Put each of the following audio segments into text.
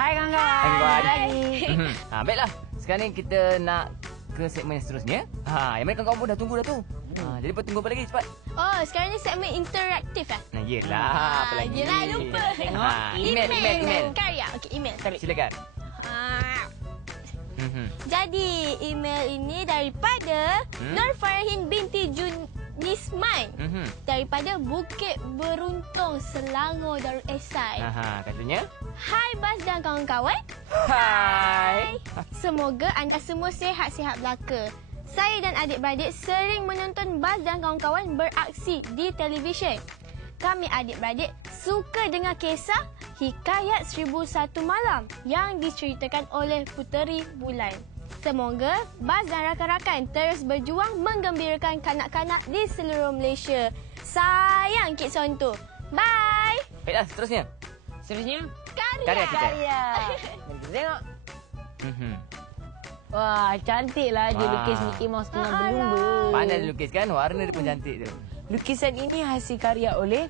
Hai kawan-kawan. Hai kawan. Lagi. Baiklah. Sekarang ni kita nak ke segmen yang seterusnya. Yang mana kawan-kawan pun dah tunggu dah tu. Jadi tunggu apa lagi cepat. Oh, sekarang ni segmen interaktif Nah, yelah. Apa lagi? Yelah, lupa. Email. Karya. Okey, email. Silakan. Jadi, email ini daripada Nur Farahin binti Junisman. Daripada Bukit Beruntung, Selangor, Darul Esai. Katanya? Hai Bas dan kawan-kawan. Hai. Semoga anda semua sihat-sihat belaka. Saya dan adik-beradik sering menonton Bas dan kawan-kawan beraksi di televisyen. Kami adik-beradik suka dengar kisah Hikayat 1001 Malam yang diceritakan oleh Puteri Bulan. Semoga Bas dan rakan-rakan terus berjuang menggembirakan kanak-kanak di seluruh Malaysia. Sayang Kit Sonto. Bye. Baiklah, seterusnya. Karya kita. Mari kita tengok. Wah, cantiklah dia lukis Mickey Mouse dengan berlumba. Pandai dia lukis kan? Warna dia pun cantik tu. Lukisan ini hasil karya oleh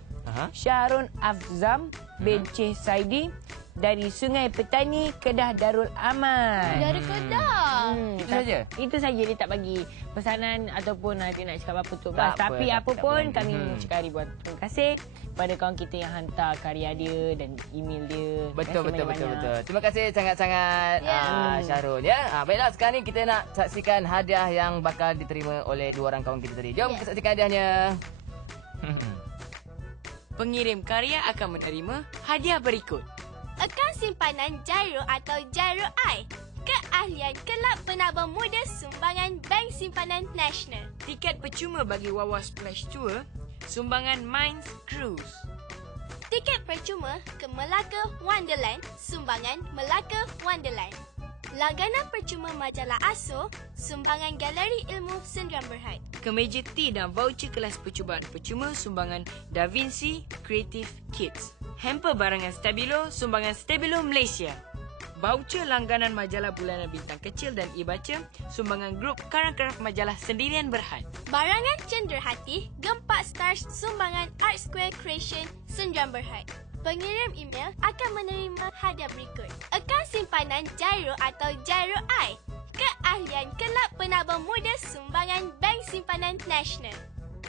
Syahrul Afzam bin Cih Saidi dari Sungai Petani, Kedah Darul Aman. Dari Kedah. Itu saja? Itu saja, dia tak bagi pesanan ataupun dia nak cakap apa untuk Tak Bas. Tapi apa, apa tak pun apa. kami mengucapkan ribuan terima kasih kepada kawan kita yang hantar karya dia dan email dia. Betul. Terima kasih banyak-banyak. Terima kasih sangat-sangat Syahrul ya. Baiklah, sekarang ni kita nak saksikan hadiah yang bakal diterima oleh dua orang kawan kita tadi. Jom kita saksikan hadiahnya. Pengirim karya akan menerima hadiah berikut. Akaun simpanan Gyro atau Gyro I. Keahlian Kelab Penabung Muda Sumbangan Bank Simpanan Nasional. Tiket percuma bagi Wawa Splash Tour, sumbangan Minds Cruise. Tiket percuma ke Melaka Wonderland, sumbangan Melaka Wonderland. Laganan percuma majalah ASO, sumbangan Galeri Ilmu Sendirian Berhad. Kemeja tea dan voucher kelas percubaan percuma, sumbangan Da Vinci Creative Kids. Hamper barangan Stabilo, sumbangan Stabilo Malaysia. Voucher langganan majalah bulanan Bintang Kecil dan e-baca, sumbangan grup Karang Kraft Majalah Sendirian Berhad. Barangan Cenderhati, Gempak Stars, sumbangan Art Square Creation Sendirian Berhad. Pengirim email akan menerima hadiah berikut. Akaun simpanan Gyro atau Gyro I. Keahlian Kelab Penabung Muda Sumbangan Bank Simpanan Nasional.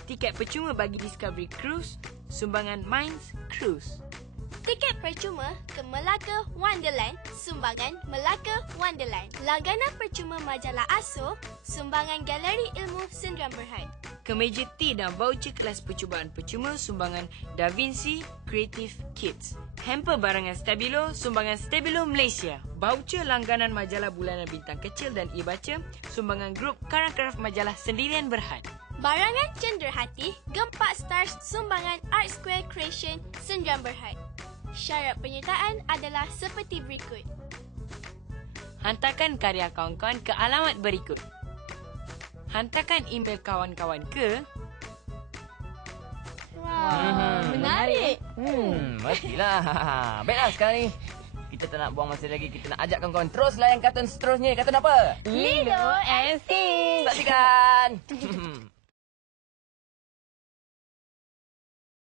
Tiket percuma bagi Discovery Cruise, sumbangan Minds Cruise. Tiket percuma ke Melaka Wonderland, sumbangan Melaka Wonderland. Laganan percuma majalah ASO, sumbangan Galeri Ilmu Sendirian Berhad. Kemeja tea dan voucher kelas percubaan percuma, sumbangan Da Vinci Creative Kids. Hamper barangan Stabilo, sumbangan Stabilo Malaysia. Voucher langganan majalah bulanan Bintang Kecil dan e-baca, sumbangan grup Karang Kraft Majalah Sendirian Berhad. Barangan Cenderhati, Gempak Stars, sumbangan Art Square Creation Sendirian Berhad. Syarat penyertaan adalah seperti berikut. Hantarkan karya kawan-kawan ke alamat berikut. Hantarkan email kawan-kawan ke Menarik. Mestilah. Baiklah, sekarang ni kita tak nak buang masa lagi. Kita nak ajak kawan-kawan terus layan kartun seterusnya. Kartun apa? Lilo and Stitch. Saksikan.